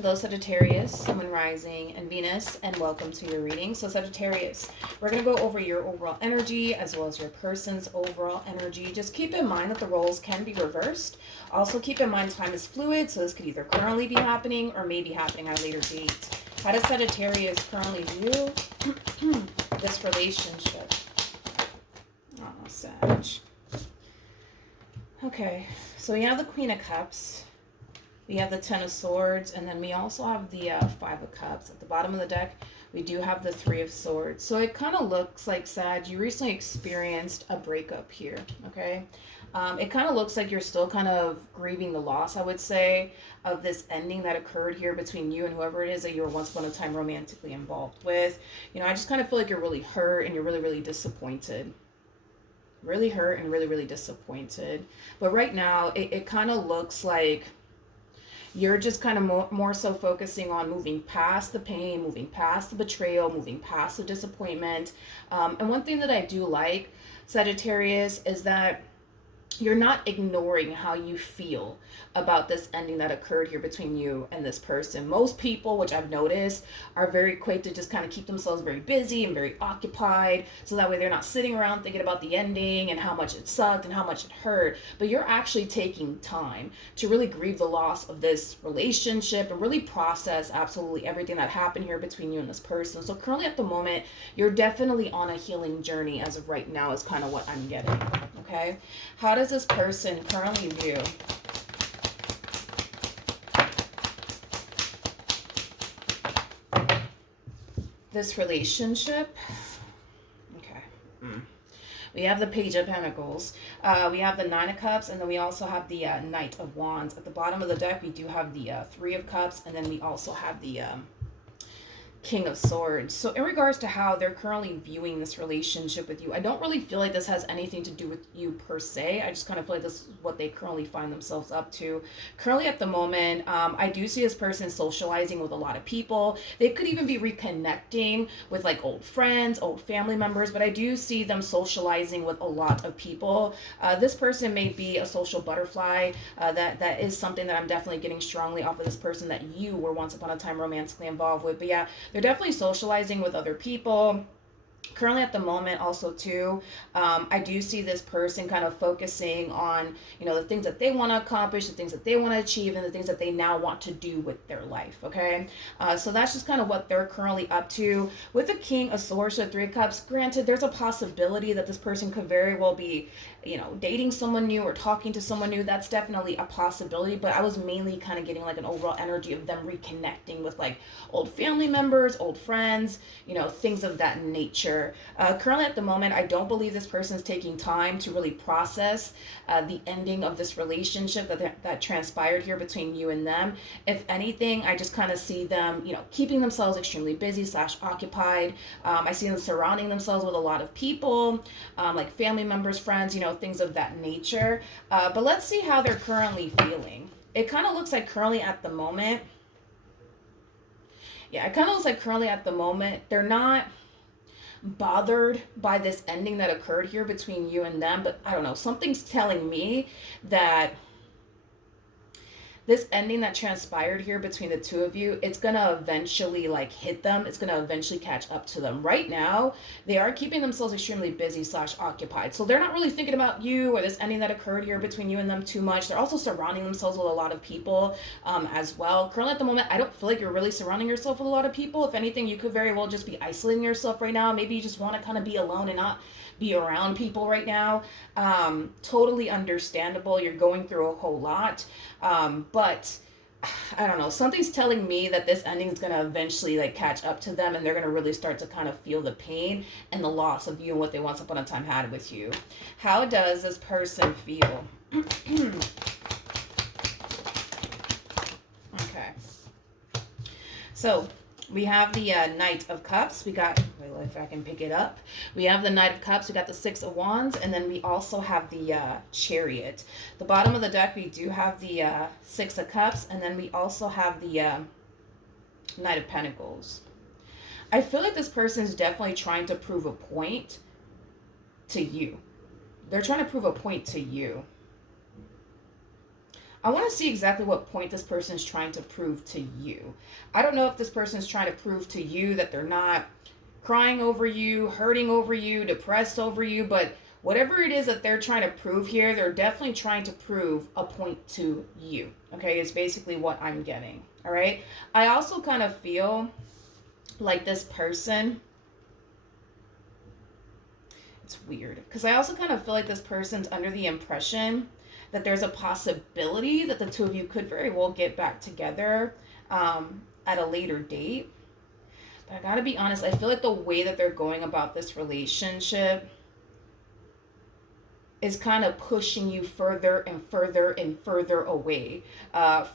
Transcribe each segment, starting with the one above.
Hello, Sagittarius, Sun, Moon, Rising, and Venus, and welcome to your reading. So, Sagittarius, we're going to go over your overall energy as well as your person's overall energy. Just keep in mind that the roles can be reversed. Also, keep in mind time is fluid, so this could either currently be happening or may be happening at a later date. How does Sagittarius currently view this relationship? Oh, Sag. Okay, so we have the Queen of Cups. We have the Ten of Swords, and then we also have the Five of Cups. At the bottom of the deck, we do have the Three of Swords. So it kind of looks like, Sag, you recently experienced a breakup here, okay? It kind of looks like you're still kind of grieving the loss, I would say, of this ending that occurred here between you and whoever it is that you were once upon a time romantically involved with. You know, I just kind of feel like you're really hurt and you're really, really disappointed. Really hurt and really, really disappointed. But right now, it kind of looks like you're just kind of more so focusing on moving past the pain, moving past the betrayal, moving past the disappointment. And one thing that I do like, Sagittarius, is that you're not ignoring how you feel about this ending that occurred here between you and this person. Most people, which I've noticed, are very quick to just kind of keep themselves very busy and very occupied, so that way they're not sitting around thinking about the ending and how much it sucked and how much it hurt. But you're actually taking time to really grieve the loss of this relationship and really process absolutely everything that happened here between you and this person. So currently at the moment, you're definitely on a healing journey as of right now, is kind of what I'm getting. Okay, how does this person currently view this relationship? Okay. We have the Page of Pentacles. We have the Nine of Cups, and then we also have the Knight of Wands. At the bottom of the deck, we do have the Three of Cups, and then we also have the King of Swords. So in regards to how they're currently viewing this relationship with you, I don't really feel like this has anything to do with you per se. I just kind of feel like this is what they currently find themselves up to. Currently at the moment, I do see this person socializing with a lot of people. They could even be reconnecting with like old friends, old family members, but I do see them socializing with a lot of people. This person may be a social butterfly. That is something that I'm definitely getting strongly off of this person that you were once upon a time romantically involved with. But yeah, they're definitely socializing with other people. Currently at the moment also too, I do see this person kind of focusing on, you know, the things that they want to accomplish, the things that they want to achieve, and the things that they now want to do with their life. Okay, so that's just kind of what they're currently up to. With the King of Swords, the Three of Cups, granted, there's a possibility that this person could very well be, you know, dating someone new or talking to someone new. That's definitely a possibility, but I was mainly kind of getting like an overall energy of them reconnecting with like old family members, old friends, you know, things of that nature. Currently at the moment, I don't believe this person is taking time to really process the ending of this relationship that transpired here between you and them. If anything, I just kind of see them, you know, keeping themselves extremely busy / occupied. I see them surrounding themselves with a lot of people, like family members, friends, you know, things of that nature. But let's see how they're currently feeling. It kind of looks like currently at the moment, they're not bothered by this ending that occurred here between you and them, but I don't know, something's telling me that this ending that transpired here between the two of you, it's gonna eventually like hit them. It's gonna eventually catch up to them. Right now, they are keeping themselves extremely busy / occupied. So they're not really thinking about you or this ending that occurred here between you and them too much. They're also surrounding themselves with a lot of people as well. Currently at the moment, I don't feel like you're really surrounding yourself with a lot of people. If anything, you could very well just be isolating yourself right now. Maybe you just want to kind of be alone and not be around people right now. Totally understandable. You're going through a whole lot. But I don't know, something's telling me that this ending is going to eventually like catch up to them, and they're going to really start to kind of feel the pain and the loss of you and what they once upon a time had with you. How does this person feel? Okay. So we have the Knight of Cups. We got, wait, if I can pick it up. We have the Knight of Cups. We got the Six of Wands. And then we also have the Chariot. The bottom of the deck, we do have the Six of Cups. And then we also have the Knight of Pentacles. I feel like this person is definitely trying to prove a point to you. They're trying to prove a point to you. I want to see exactly what point this person is trying to prove to you. I don't know if this person is trying to prove to you that they're not crying over you, hurting over you, depressed over you, but whatever it is that they're trying to prove here, they're definitely trying to prove a point to you. Okay, it's basically what I'm getting. All right. I also kind of feel like this person, it's weird because I also kind of feel like this person's under the impression that there's a possibility that the two of you could very well get back together at a later date. But I gotta be honest, I feel like the way that they're going about this relationship is kind of pushing you further and further and further away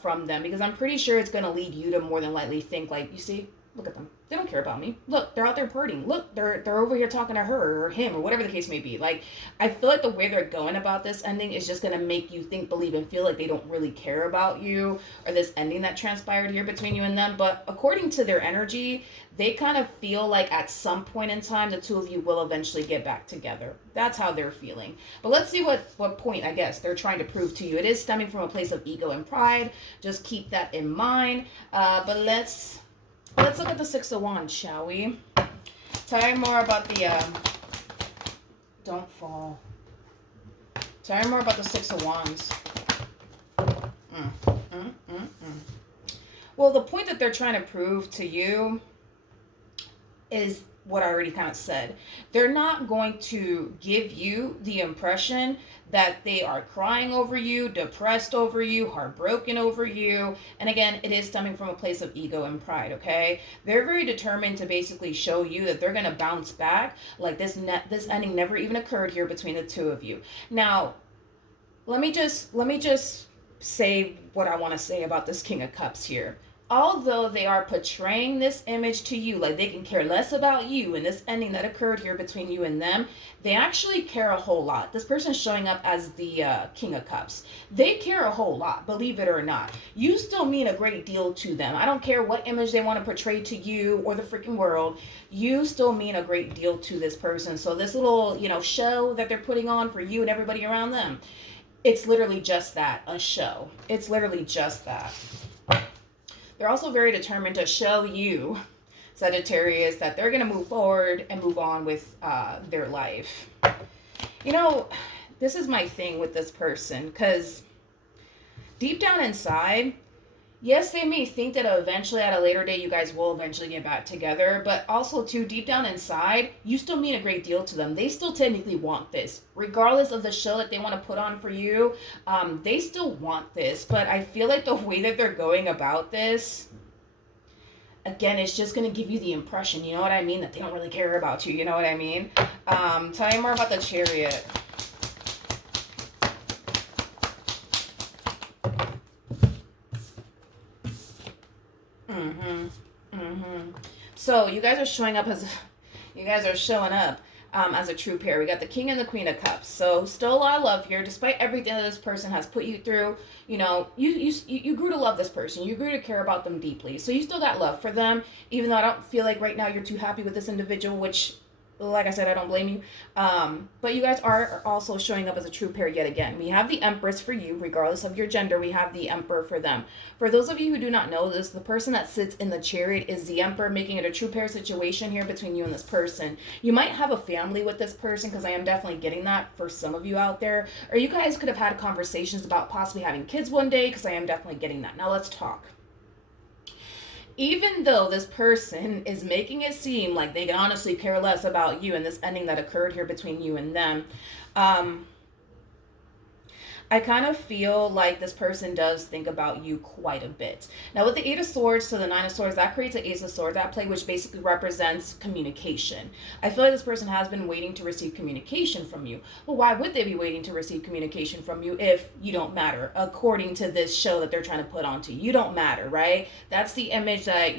from them, because I'm pretty sure it's going to lead you to more than likely think like, you see, look at them. They don't care about me. Look, they're out there partying. Look, they're over here talking to her or him or whatever the case may be. Like, I feel like the way they're going about this ending is just going to make you think, believe, and feel like they don't really care about you or this ending that transpired here between you and them. But according to their energy, they kind of feel like at some point in time, the two of you will eventually get back together. That's how they're feeling. But let's see what point, I guess, they're trying to prove to you. It is stemming from a place of ego and pride. Just keep that in mind. But let's look at the Six of Wands, shall we? Tell me more about the, don't fall. Tell me more about the Six of Wands. Well, the point that they're trying to prove to you is what I already kind of said. They're not going to give you the impression that they are crying over you, depressed over you, heartbroken over you. And again, it is stemming from a place of ego and pride, okay? They're very determined to basically show you that they're going to bounce back. Like this ending never even occurred here between the two of you. Now, let me just say what I want to say about this King of Cups here. Although they are portraying this image to you, like they can care less about you and this ending that occurred here between you and them, they actually care a whole lot. This person's showing up as the King of Cups. They care a whole lot, believe it or not. You still mean a great deal to them. I don't care what image they want to portray to you or the freaking world. You still mean a great deal to this person. So this little, show that they're putting on for you and everybody around them, it's literally just that, a show. It's literally just that. They're also very determined to show you, Sagittarius, that they're going to move forward and move on with their life. This is my thing with this person, because deep down inside, yes, they may think that eventually at a later date you guys will eventually get back together, but also too, deep down inside, you still mean a great deal to them. They still technically want this. Regardless of the show that they want to put on for you, they still want this. But I feel like the way that they're going about this, again, it's just going to give you the impression, you know what I mean, that they don't really care about you, you know what I mean? Tell me more about the Chariot. So you guys are showing up as a true pair. We got the King and the Queen of Cups. So still a lot of love here, despite everything that this person has put you through. You grew to love this person. You grew to care about them deeply. So you still got love for them, even though I don't feel like right now you're too happy with this individual, which, like I said, I don't blame you. But you guys are also showing up as a true pair yet again. We have the Empress for you, regardless of your gender. We have the Emperor for them. For those of you who do not know this, the person that sits in the Chariot is the Emperor, making it a true pair situation here between you and this person. You might have a family with this person, because I am definitely getting that for some of you out there. Or you guys could have had conversations about possibly having kids one day, because I am definitely getting that. Now let's talk. Even though this person is making it seem like they can honestly care less about you and this ending that occurred here between you and them, I kind of feel like this person does think about you quite a bit. Now, with the Eight of Swords to the Nine of Swords, that creates an Ace of Swords at play, which basically represents communication. I feel like this person has been waiting to receive communication from you. Well, why would they be waiting to receive communication from you if you don't matter? According to this show that they're trying to put onto you, you don't matter, right? That's the image that,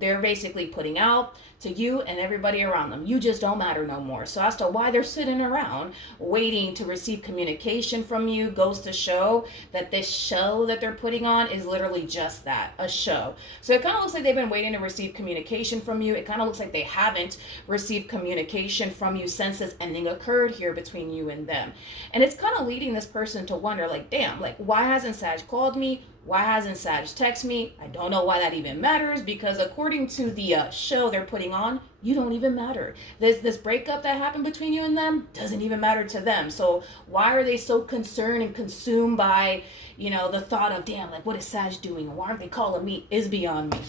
they're basically putting out to you and everybody around them. You just don't matter no more. So as to why they're sitting around waiting to receive communication from you goes to show that this show that they're putting on is literally just that, a show. So it kind of looks like they've been waiting to receive communication from you. It kind of looks like they haven't received communication from you since this ending occurred here between you and them. And it's kind of leading this person to wonder, like, damn, like, why hasn't Sag called me? Why hasn't Sag texted me? I don't know why that even matters, because according to the show they're putting on, you don't even matter. This breakup that happened between you and them doesn't even matter to them. So why are they so concerned and consumed by, you know, the thought of, damn, like, what is Sag doing? Why aren't they calling me? Is beyond me.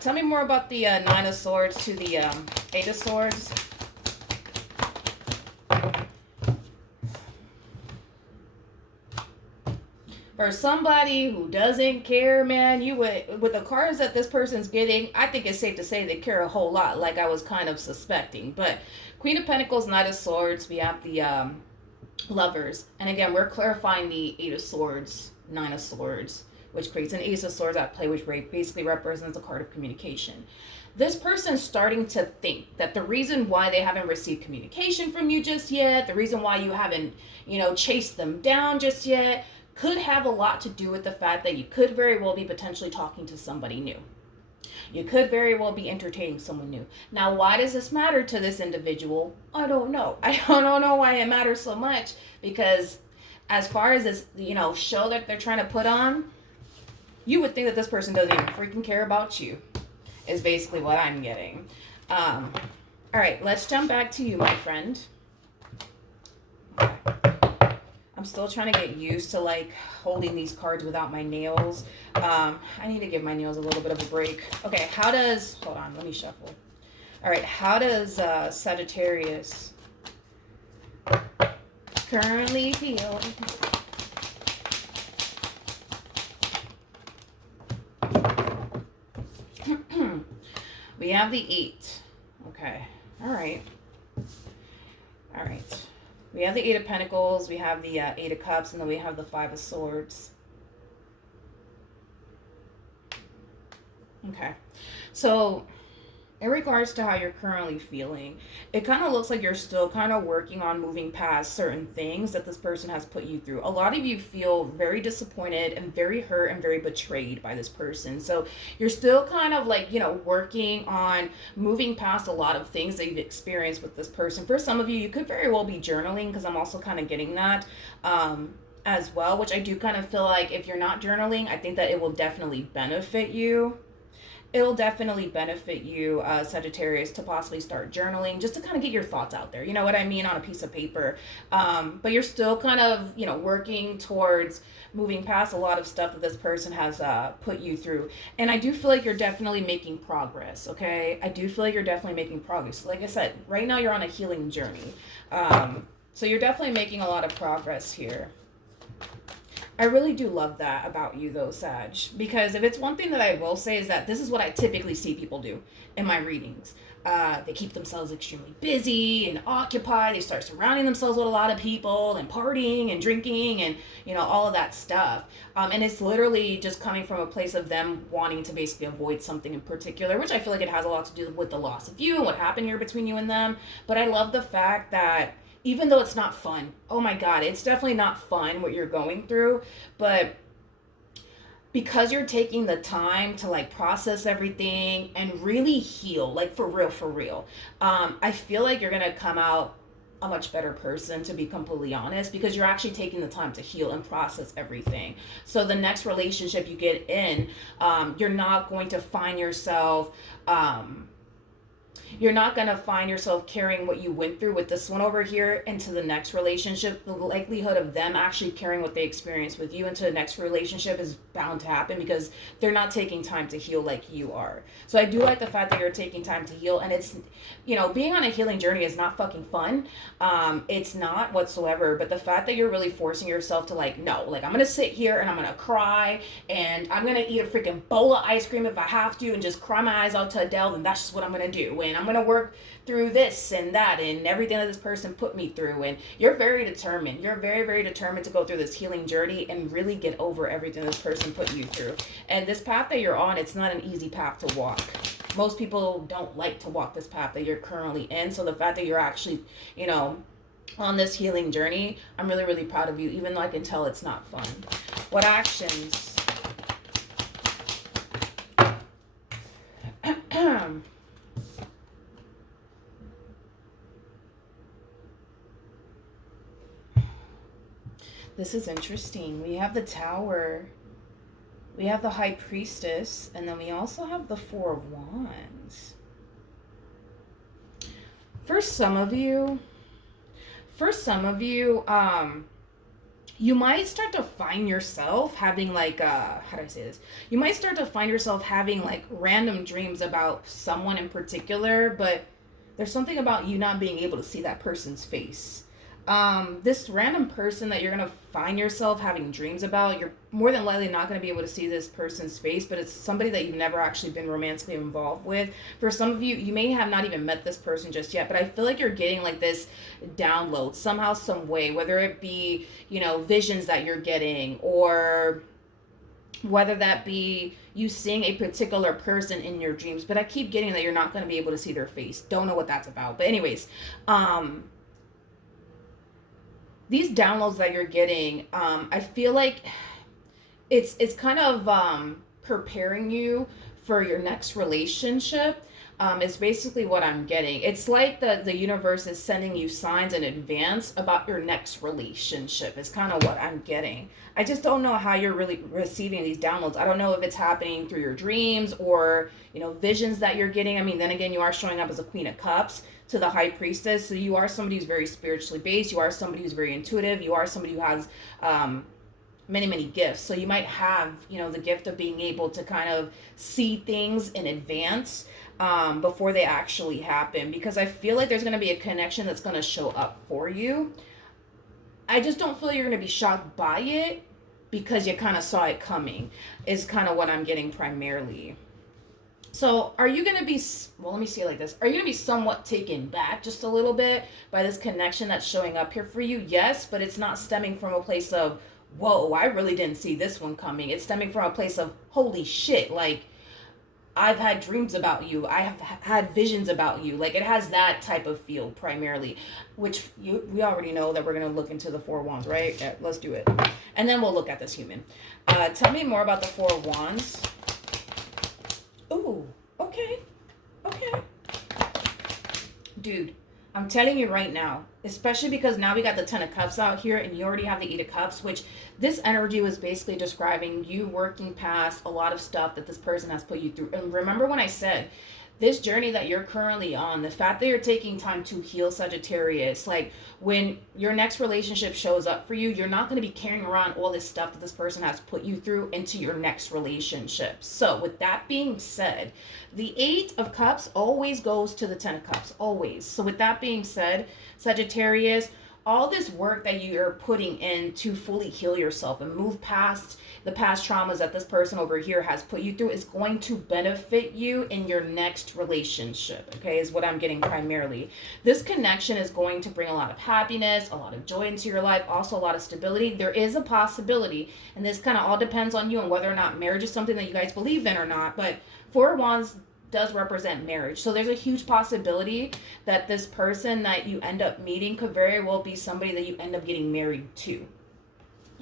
Tell me more about the Nine of Swords to the Eight of Swords. For somebody who doesn't care, man, you would, with the cards that this person's getting, I think it's safe to say they care a whole lot, like I was kind of suspecting. But Queen of Pentacles, Knight of Swords, we have the Lovers. And again, we're clarifying the Eight of Swords, Nine of Swords, which creates an Ace of Swords at play, which basically represents a card of communication. This person's starting to think that the reason why they haven't received communication from you just yet, the reason why you haven't, you know, chased them down just yet, could have a lot to do with the fact that you could very well be potentially talking to somebody new. You could very well be entertaining someone new. Now, why does this matter to this individual? I don't know. I don't know why it matters so much, because as far as this, you know, show that they're trying to put on, you would think that this person doesn't even freaking care about you, is basically what I'm getting. All right, let's jump back to you, my friend. Okay. I'm still trying to get used to, like, holding these cards without my nails. I need to give my nails a little bit of a break. Okay, how does, hold on, let me shuffle. All right, how does Sagittarius currently feel? We have the 8. Okay, all right. All right. We have the Eight of Pentacles, we have the Eight of Cups, and then we have the Five of Swords. Okay. So, in regards to how you're currently feeling, it kind of looks like you're still kind of working on moving past certain things that this person has put you through. A lot of you feel very disappointed and very hurt and very betrayed by this person. So you're still kind of, like, you know, working on moving past a lot of things that you've experienced with this person. For some of you, you could very well be journaling, because I'm also kind of getting that as well, which I do kind of feel like if you're not journaling, I think that it will definitely benefit you. It'll definitely benefit you, Sagittarius, to possibly start journaling, just to kind of get your thoughts out there. You know what I mean? On a piece of paper. But you're still kind of, you know, working towards moving past a lot of stuff that this person has put you through. And I do feel like you're definitely making progress, okay? I do feel like you're definitely making progress. Like I said, right now you're on a healing journey. So you're definitely making a lot of progress here. I really do love that about you, though, Sag, because if it's one thing that I will say is that this is what I typically see people do in my readings. They keep themselves extremely busy and occupied. They start surrounding themselves with a lot of people and partying and drinking and, you know, all of that stuff. And it's literally just coming from a place of them wanting to basically avoid something in particular, which I feel like it has a lot to do with the loss of you and what happened here between you and them. But I love the fact that even though it's not fun, oh my God, it's definitely not fun what you're going through, but because you're taking the time to, like, process everything and really heal, like, for real, I feel like you're gonna come out a much better person, to be completely honest, because you're actually taking the time to heal and process everything. So the next relationship you get in, you're not going to find yourself you're not going to find yourself carrying what you went through with this one over here into the next relationship. The likelihood of them actually carrying what they experienced with you into the next relationship is bound to happen, because they're not taking time to heal like you are. So I do like the fact that you're taking time to heal, and it's, you know, being on a healing journey is not fucking fun. It's not whatsoever, but the fact that you're really forcing yourself to, like, no, like, I'm going to sit here and I'm going to cry and I'm going to eat a freaking bowl of ice cream if I have to and just cry my eyes out to Adele, then that's just what I'm going to do. And I'm going to work through this and that and everything that this person put me through. And you're very determined. You're very, very determined to go through this healing journey and really get over everything this person put you through. And this path that you're on, it's not an easy path to walk. most people don't like to walk this path that you're currently in. So the fact that you're actually, you know, on this healing journey, I'm really, really proud of you, even though I can tell it's not fun. What actions? This is interesting. We have the Tower. We have the High Priestess. And then we also have the Four of Wands. For some of you, you might start to find yourself having like, how do I say this? You might start to find yourself having like random dreams about someone in particular, but there's something about you not being able to see that person's face. This random person that you're going to find yourself having dreams about, you're more than likely not going to be able to see this person's face, but it's somebody that you've never actually been romantically involved with. For some of you, you may have not even met this person just yet, but I feel like you're getting like this download somehow, some way, whether it be, you know, visions that you're getting, or whether that be you seeing a particular person in your dreams, but I keep getting that you're not going to be able to see their face. Don't know what that's about. But anyways, these downloads that you're getting, I feel like it's kind of preparing you for your next relationship. Is basically what I'm getting. It's like the universe is sending you signs in advance about your next relationship. It's kind of what I'm getting. I just don't know how you're really receiving these downloads. I don't know if it's happening through your dreams or, you know, visions that you're getting. I mean, then again, you are showing up as a Queen of Cups to the High Priestess. So you are somebody who's very spiritually based. You are somebody who's very intuitive. You are somebody who has many gifts. So you might have, you know, the gift of being able to kind of see things in advance before they actually happen, because I feel like there's going to be a connection that's going to show up for you. I just don't feel you're going to be shocked by it because you kind of saw it coming, is kind of what I'm getting primarily. So are you going to be, well, let me see it like this. Are you going to be somewhat taken back just a little bit by this connection that's showing up here for you? Yes, but it's not stemming from a place of, whoa, I really didn't see this one coming. It's stemming from a place of, holy shit, like, I've had dreams about you. I have had visions about you. Like, it has that type of feel primarily, which we already know that we're going to look into the Four of Wands, right? Yeah, let's do it. And then we'll look at this human. Tell me more about the Four of Wands. Ooh, okay. Dude, I'm telling you right now, especially because now we got the Ten of Cups out here and you already have the Eight of Cups, which this energy was basically describing you working past a lot of stuff that this person has put you through. And remember when I said this journey that you're currently on, the fact that you're taking time to heal, Sagittarius, like when your next relationship shows up for you, you're not going to be carrying around all this stuff that this person has put you through into your next relationship. So with that being said, the Eight of Cups always goes to the Ten of Cups, always. So with that being said, Sagittarius, all this work that you're putting in to fully heal yourself and move past the past traumas that this person over here has put you through is going to benefit you in your next relationship, okay, is what I'm getting primarily. This connection is going to bring a lot of happiness, a lot of joy into your life, also a lot of stability. There is a possibility, and this kind of all depends on you and whether or not marriage is something that you guys believe in or not, but Four of Wands does represent marriage. So there's a huge possibility that this person that you end up meeting could very well be somebody that you end up getting married to.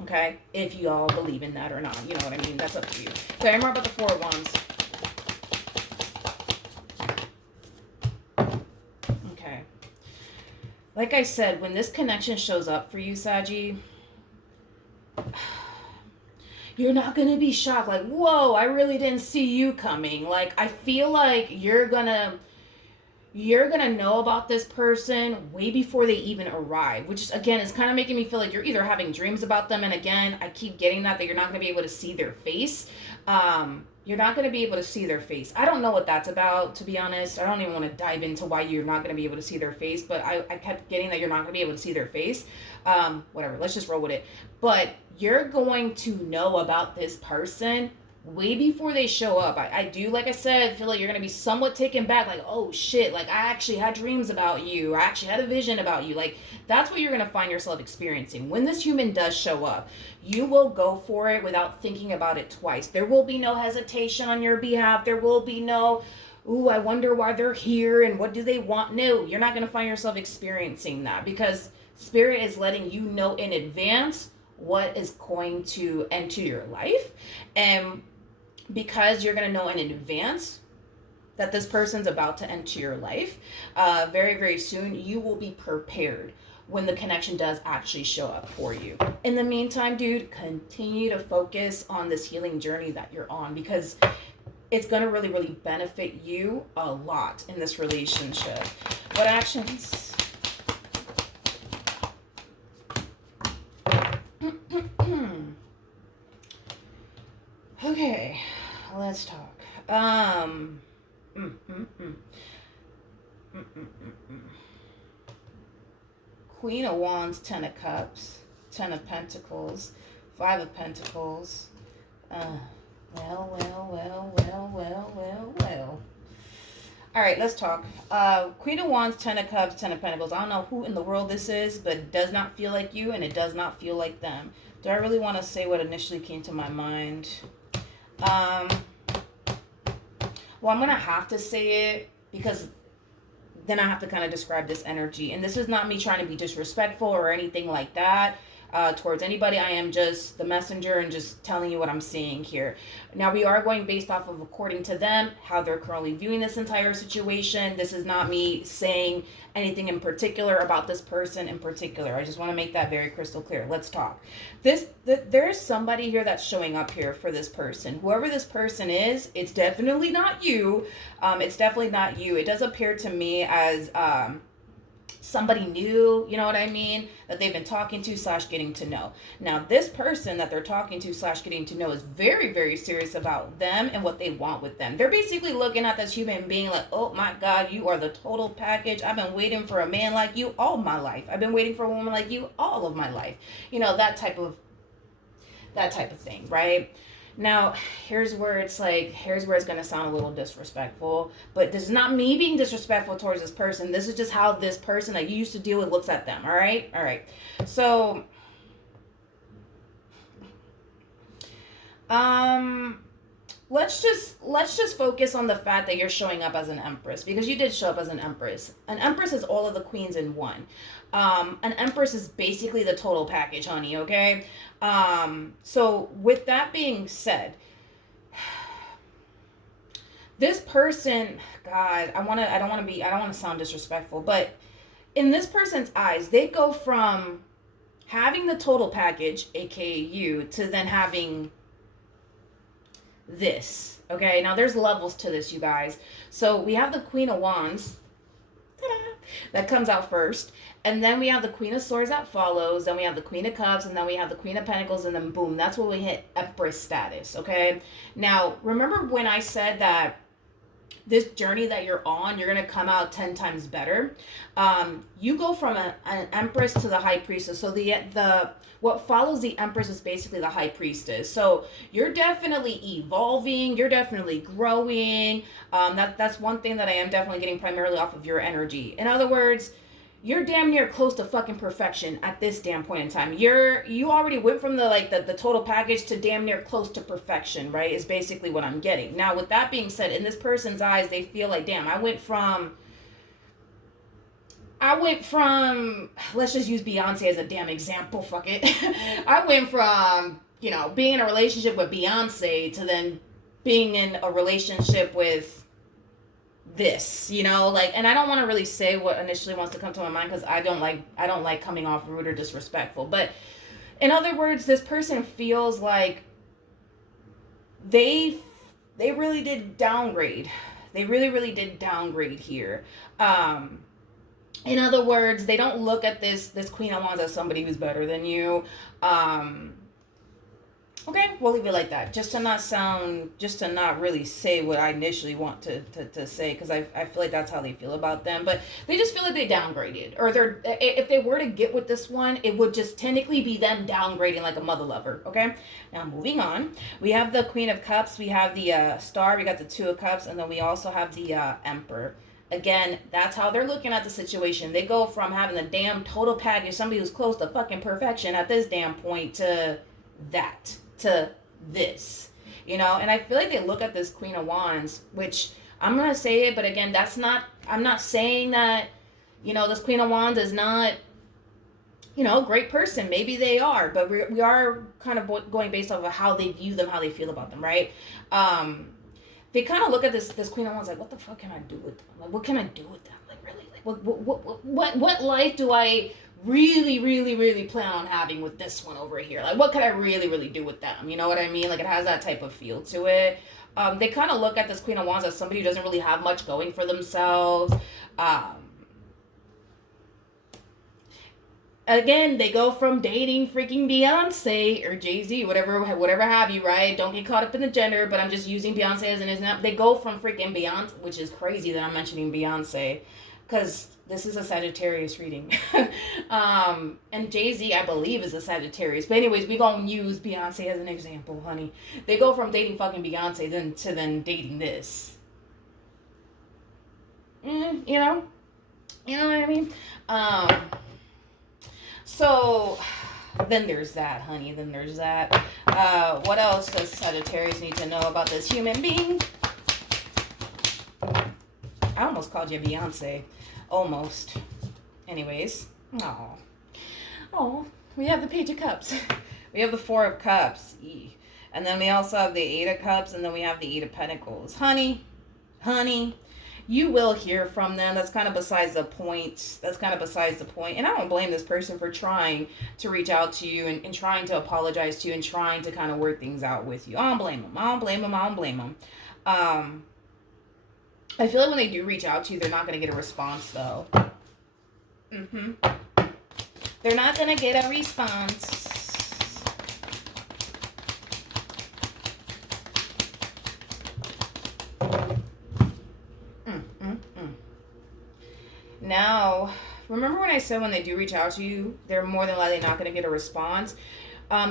Okay? If you all believe in that or not. You know what I mean? That's up to you. Tell me more about the Four of Wands. Okay. Like I said, when this connection shows up for you, Saggy, you're not going to be shocked. Like, whoa, I really didn't see you coming. Like, I feel like you're going to know about this person way before they even arrive, which is, again, is kind of making me feel like you're either having dreams about them. And again, I keep getting that you're not going to be able to see their face. You're not going to be able to see their face. I don't know what that's about, to be honest. I don't even want to dive into why you're not going to be able to see their face, but I kept getting that you're not going to be able to see their face. Whatever, let's just roll with it. But you're going to know about this person way before they show up. I do, like I said, feel like you're going to be somewhat taken back, like, oh shit, like I actually had dreams about you, or I actually had a vision about you. Like, that's what you're going to find yourself experiencing. When this human does show up, you will go for it without thinking about it twice. There will be no hesitation on your behalf. There will be no, ooh, I wonder why they're here and what do they want. No, you're not going to find yourself experiencing that, because Spirit is letting you know in advance what is going to enter your life. And because you're going to know in advance that this person's about to enter your life very, very soon, you will be prepared when the connection does actually show up for you. In the meantime, dude, continue to focus on this healing journey that you're on, because it's going to really, really benefit you a lot in this relationship. What actions? Okay, let's talk. Queen of Wands, Ten of Cups, Ten of Pentacles, Five of Pentacles. Well. All right, let's talk. Queen of Wands, Ten of Cups, Ten of Pentacles. I don't know who in the world this is, but it does not feel like you, and it does not feel like them. Do I really want to say what initially came to my mind? Well, I'm going to have to say it, because then I have to kind of describe this energy. And this is not me trying to be disrespectful or anything like that towards anybody. I am just the messenger and just telling you what I'm seeing here. Now, we are going based off of, according to them, how they're currently viewing this entire situation. This is not me saying anything in particular about this person in particular. I just want to make that very crystal clear. Let's talk. There's somebody here that's showing up here for this person. Whoever this person is, it's definitely not you. It's definitely not you. It does appear to me as somebody new, you know what I mean, that they've been talking to / getting to know. Now, this person that they're talking to / getting to know is very, very serious about them and what they want with them. They're basically looking at this human being like, oh my God, you are the total package. I've been waiting for a man like you all my life. I've been waiting for a woman like you all of my life. You know, that type of thing, right? Now, here's where it's going to sound a little disrespectful, but this is not me being disrespectful towards this person. This is just how this person that you used to deal with looks at them, all right? All right. So, let's just focus on the fact that you're showing up as an empress, because you did show up as an empress. An empress is all of the queens in one. An empress is basically the total package, honey, okay? So with that being said, this person, God, I don't want to sound disrespectful, but in this person's eyes, they go from having the total package, aka you, to then having this. Okay, now there's levels to this, you guys. So we have the Queen of Wands that comes out first, and then we have the Queen of Swords that follows, then we have the Queen of Cups, and then we have the Queen of Pentacles, and then boom, that's when we hit Empress status. Okay, now remember when I said that this journey that you're on, you're going to come out 10 times better. You go from an empress to the high priestess. So what follows the empress is basically the high priestess. So you're definitely evolving. You're definitely growing. That's one thing that I am definitely getting primarily off of your energy. In other words, you're damn near close to fucking perfection at this damn point in time. You already went from the total package to damn near close to perfection, right? Is basically what I'm getting. Now, with that being said, in this person's eyes, they feel like, damn, I went from, let's just use Beyonce as a damn example, fuck it. I went from, being in a relationship with Beyonce to then being in a relationship with this, and I don't want to really say what initially wants to come to my mind, because I don't like coming off rude or disrespectful. But in other words, this person feels like they really did downgrade. They really did downgrade here. In other words, they don't look at this Queen of Wands as somebody who's better than you. Okay, we'll leave it like that. Just to not really say what I initially want to say, because I feel like that's how they feel about them. But they just feel like they downgraded. Or if they were to get with this one, it would just technically be them downgrading like a mother lover. Okay, now moving on. We have the Queen of Cups. We have the Star. We got the Two of Cups. And then we also have the Emperor. Again, that's how they're looking at the situation. They go from having the damn total package, somebody who's close to fucking perfection at this damn point, to that. To this, and I feel like they look at this Queen of Wands, which I'm going to say it, but again, I'm not saying that, this Queen of Wands is not, great person. Maybe they are, but we are kind of going based off of how they view them, how they feel about them, right? They kind of look at this Queen of Wands like, what the fuck can I do with them? Like, what can I do with them? Like, really? Like, what life do I really, really, really plan on having with this one over here? Like, what could I really, really do with them? You know what I mean? Like, it has that type of feel to it. They kind of look at this Queen of Wands as somebody who doesn't really have much going for themselves. Again, they go from dating freaking Beyonce or Jay-Z, whatever have you, right? Don't get caught up in the gender, but I'm just using Beyonce as an example. They go from freaking Beyonce, which is crazy that I'm mentioning Beyonce, because this is a Sagittarius reading. And Jay-Z, I believe, is a Sagittarius. But anyways, we gonna use Beyonce as an example, honey. They go from dating fucking Beyonce to dating this. You know what I mean? So, then there's that, honey. Then there's that. What else does Sagittarius need to know about this human being? I almost called you Beyonce. Almost. Anyways. Oh, we have the Page of Cups. We have the Four of Cups. And then we also have the Eight of Cups. And then we have the Eight of Pentacles. Honey. You will hear from them. That's kind of besides the point. And I don't blame this person for trying to reach out to you and trying to apologize to you and trying to kind of work things out with you. I don't blame them. I feel like when they do reach out to you, they're not going to get a response, though. They're not going to get a response. Now, remember when I said when they do reach out to you, they're more than likely not going to get a response?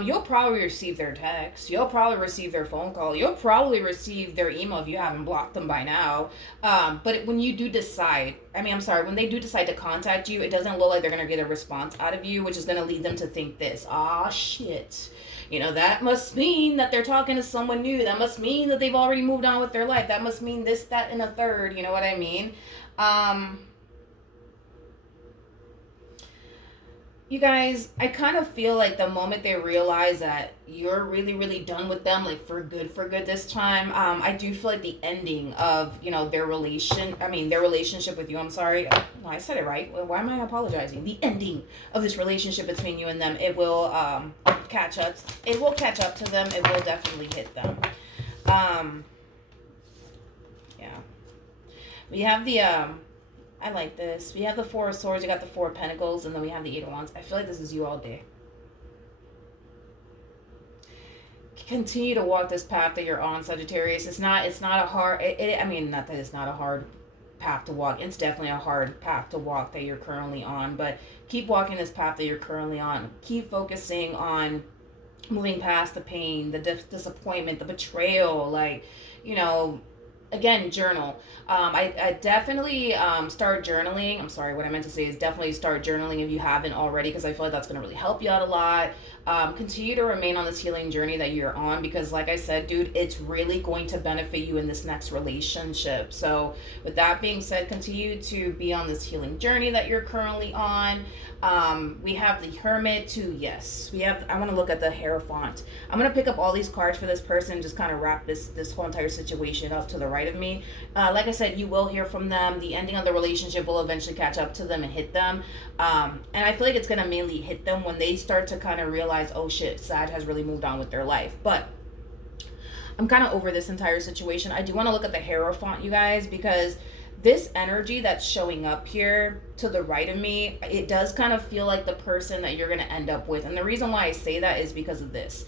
You'll probably receive their text. You'll probably receive their phone call. You'll probably receive their email if you haven't blocked them by now. But when you do decide, when they do decide to contact you, it doesn't look like they're going to get a response out of you, which is going to lead them to think this. Shit. That must mean that they're talking to someone new. That must mean that they've already moved on with their life. That must mean this, that, and a third. You know what I mean? You guys, I kind of feel like the moment they realize that you're really, really done with them, like for good this time, I do feel like the ending of, their relationship with you, I'm sorry. No, I said it right. Why am I apologizing? The ending of this relationship between you and them, it will catch up. It will catch up to them. It will definitely hit them. Yeah. We have the, I like this. We have the Four of Swords, we got the Four of Pentacles, and then we have the Eight of Wands. I feel like this is you all day. Continue to walk this path that you're on, Sagittarius. It's not a hard, not that it's not a hard path to walk. It's definitely a hard path to walk that you're currently on, but keep walking this path that you're currently on. Keep focusing on moving past the pain, the disappointment, the betrayal, again, journal. I definitely start journaling. I'm sorry, what I meant to say is definitely start journaling if you haven't already, because I feel like that's going to really help you out a lot. Continue to remain on this healing journey that you're on, because like I said, dude, it's really going to benefit you in this next relationship. So with that being said, continue to be on this healing journey that you're currently on. We have the Hermit too. Yes, I want to look at the Hierophant. I'm going to pick up all these cards for this person, just kind of wrap this whole entire situation up to the right of me. Like I said, you will hear from them. The ending of the relationship will eventually catch up to them and hit them. And I feel like it's going to mainly hit them when they start to kind of realize, oh shit, Sag has really moved on with their life. But I'm kind of over this entire situation. I do want to look at the Hierophant, you guys, because this energy that's showing up here to the right of me, it does kind of feel like the person that you're going to end up with. And the reason why I say that is because of this.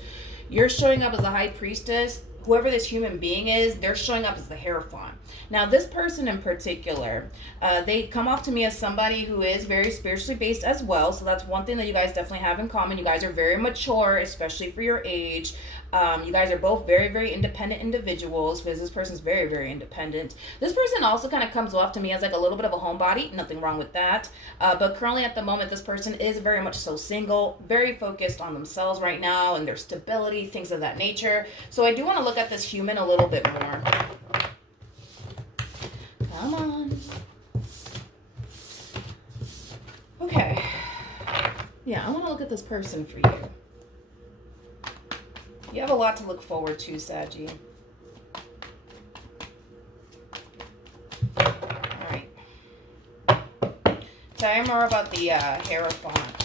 You're showing up as a High Priestess. Whoever this human being is, they're showing up as the Hierophant. Now, this person in particular, they come off to me as somebody who is very spiritually based as well. So that's one thing that you guys definitely have in common. You guys are very mature, especially for your age. You guys are both very, very independent individuals, because this person's very, very independent. This person also kind of comes off to me as like a little bit of a homebody. Nothing wrong with that. But currently at the moment, this person is very much so single, very focused on themselves right now and their stability, things of that nature. So I do want to look at this human a little bit more. Yeah, I want to look at this person for you. You have a lot to look forward to, Saggy. All right. Tell me more about the Hierophant.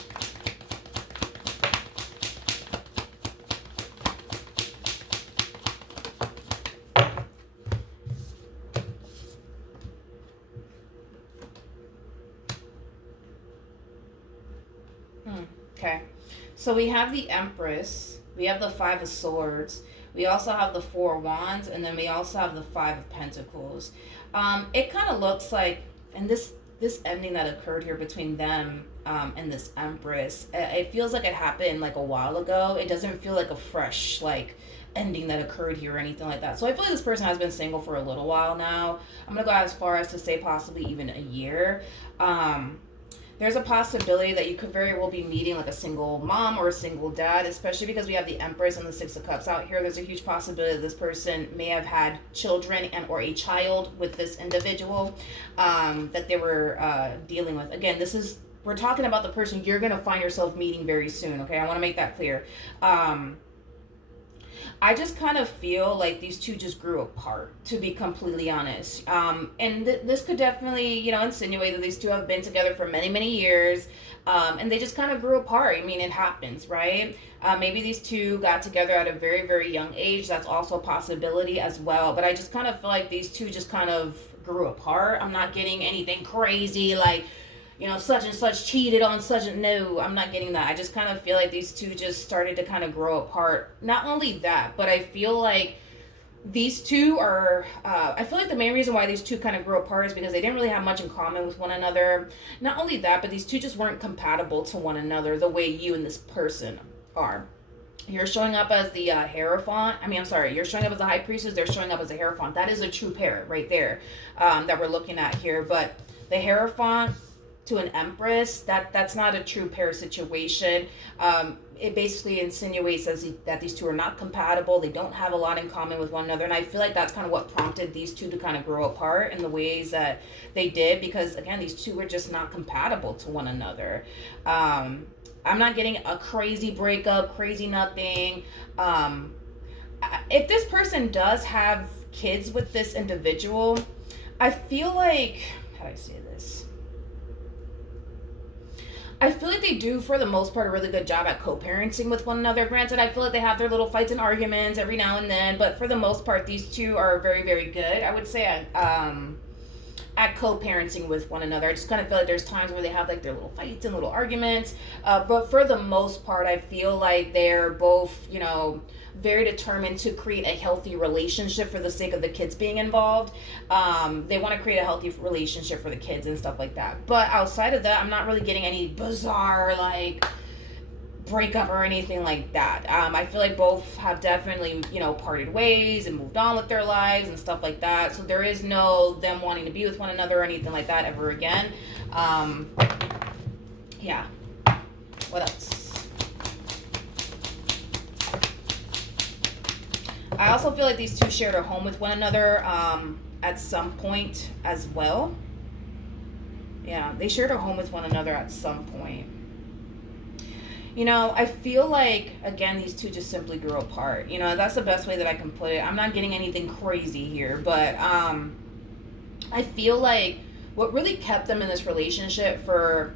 Okay. So we have the Empress. We have the Five of Swords. We also have the Four of Wands. And then we also have the Five of Pentacles. It kind of looks like, and this ending that occurred here between them and this Empress, it feels like it happened like a while ago. It doesn't feel like a fresh, like, ending that occurred here or anything like that. So I feel like this person has been single for a little while now. I'm going to go as far as to say possibly even a year. There's a possibility that you could very well be meeting like a single mom or a single dad, especially because we have the Empress and the Six of Cups out here. There's a huge possibility that this person may have had children and or a child with this individual that they were dealing with. Again, we're talking about the person you're going to find yourself meeting very soon, okay? I want to make that clear. I just kind of feel like these two just grew apart, to be completely honest. And this could definitely, insinuate that these two have been together for many, many years. And they just kind of grew apart. I mean, it happens, right? Maybe these two got together at a very, very young age. That's also a possibility as well. But I just kind of feel like these two just kind of grew apart. I'm not getting anything crazy like, such and such cheated on such and no, I'm not getting that. I just kind of feel like these two just started to kind of grow apart. Not only that, but I feel like these two are, I feel like the main reason why these two kind of grew apart is because they didn't really have much in common with one another. Not only that, but these two just weren't compatible to one another the way you and this person are. You're showing up as the Hierophant. You're showing up as the High Priestess. They're showing up as a Hierophant. That is a true pair right there that we're looking at here. But the Hierophant to an Empress, that's not a true pair situation. It basically insinuates that these two are not compatible. They don't have a lot in common with one another. And I feel like that's kind of what prompted these two to kind of grow apart in the ways that they did. Because, again, these two were just not compatible to one another. I'm not getting a crazy breakup, crazy nothing. If this person does have kids with this individual, I feel like, how do I say this? I feel like they do, for the most part, a really good job at co-parenting with one another. Granted, I feel like they have their little fights and arguments every now and then, but for the most part, these two are very, very good, I would say, at co-parenting with one another. I just kind of feel like there's times where they have like their little fights and little arguments, but for the most part, I feel like they're both, very determined to create a healthy relationship for the sake of the kids being involved. They want to create a healthy relationship for the kids and stuff like that. But outside of that, I'm not really getting any bizarre like breakup or anything like that. I feel like both have definitely, parted ways and moved on with their lives and stuff like that. So there is no them wanting to be with one another or anything like that ever again. Yeah. What else? I also feel like these two shared a home with one another at some point as well. Yeah, they shared a home with one another at some point. I feel like, again, these two just simply grew apart. That's the best way that I can put it. I'm not getting anything crazy here, but I feel like what really kept them in this relationship for,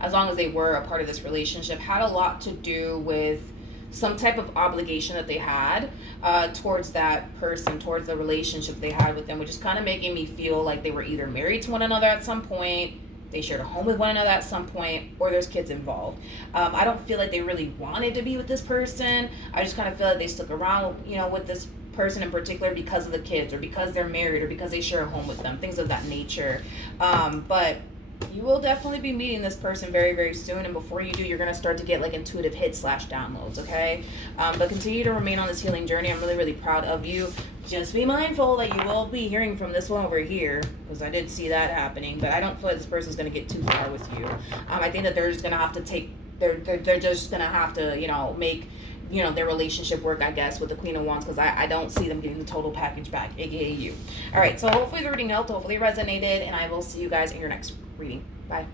as long as they were a part of this relationship, had a lot to do with some type of obligation that they had towards that person, towards the relationship they had with them, which is kind of making me feel like they were either married to one another at some point, they shared a home with one another at some point, or there's kids involved. I don't feel like they really wanted to be with this person. I just kind of feel like they stuck around, with this person in particular because of the kids, or because they're married, or because they share a home with them, things of that nature. But you will definitely be meeting this person very, very soon. And before you do, you're going to start to get like intuitive hits / downloads, okay? But continue to remain on this healing journey. I'm really, really proud of you. Just be mindful that you will be hearing from this one over here, because I did see that happening. But I don't feel like this person's going to get too far with you. I think that they're just going to have to they're just going to have to, make their relationship work, I guess, with the Queen of Wands, because I don't see them getting the total package back, aka you. All right, so hopefully the reading helped, hopefully it resonated, and I will see you guys in your next reading. Bye.